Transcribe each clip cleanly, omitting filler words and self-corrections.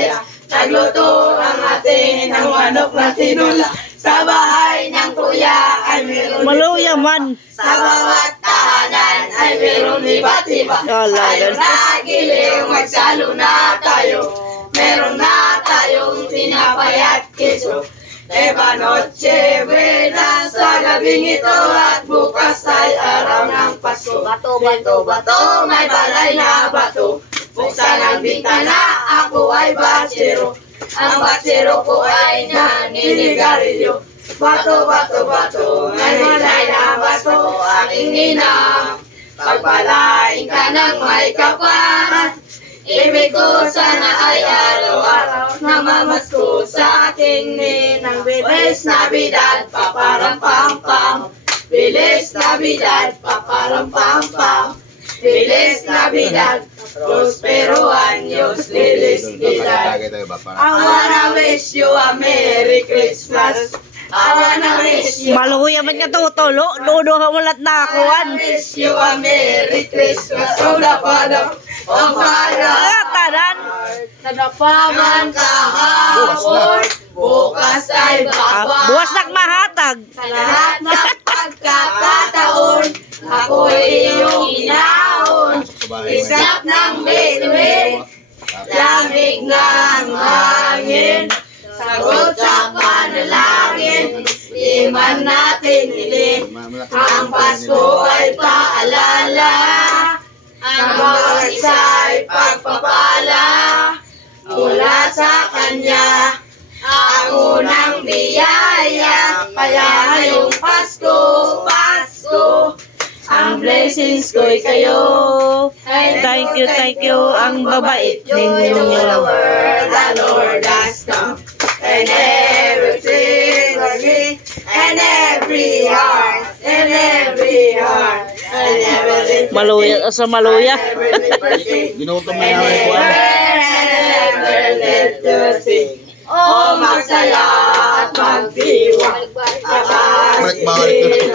saya. Nagluto ang atin ng manok na tinula. Sa bahay ng kuya ay meron Maluya man. sa bawat tahanan ay meron iba't-iba. Tayo na giliw, magsalo na tayo. Meron na tayong tinapay at keso. Eva Noche Buena sa gabing ito at bukas ay araw ng Pasko. Bato, bato, bato, may balay na bato. Buksan ang bintana, ako ay batsero. Ang batsero ko ay naninigarilyo. Bato, bato, bato, may balay na bato, aking ina. Pagpalain ka ng may kapal. Ibig ko sana ay araw-araw na mamasko sa aking ninang. Bilis Navidad, paparampam-pam. Bilis Navidad, paparampam-pam. Bilis Navidad, prospero años, felicidad. I wanna wish you a Merry Christmas. I wanna wish you Maluya man ka tutulo. Ludo ka walat na akuan. wish you a Merry Christmas. Ola pada, ang pada. Tanan. Nadapaman kahapon, bukas ay baba. Buwas nak mahatag. Sa lahat ng pagkakataon, ako'y iyong inaon. Isap ng bituin, lamig ng hangin. Sagot sa panalangin, di man natin hiling. Ang Pasko ay paalala, ang bawat isa ay pagpapala. Mula sa Kanya, ang unang biyaya. Kaya ngayong Pasko, Pasko, ang blessings ko'y kayo. Thank you. Ang babait Joy to the ninyo. world, the Lord has come. And everything was me, and every heart, and every heart, and every Maluya sa maluya. Ginutom na yung ko. Oh, magsaya at magdiwang. Balik-balik.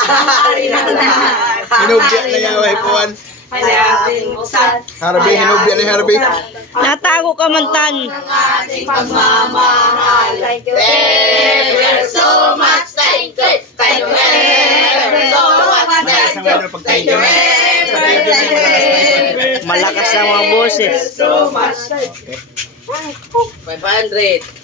Hari ng lahat. Hinubya na yung kuwan. Hayating buksan. Harvey, hinubya na yung Harvey. Natago ka man tan. Ang ating pagmamahal. Thank you ever so much. Thank you. Thank you ever so much. Thank you ever. Malakas ang mga boses. So much. 500.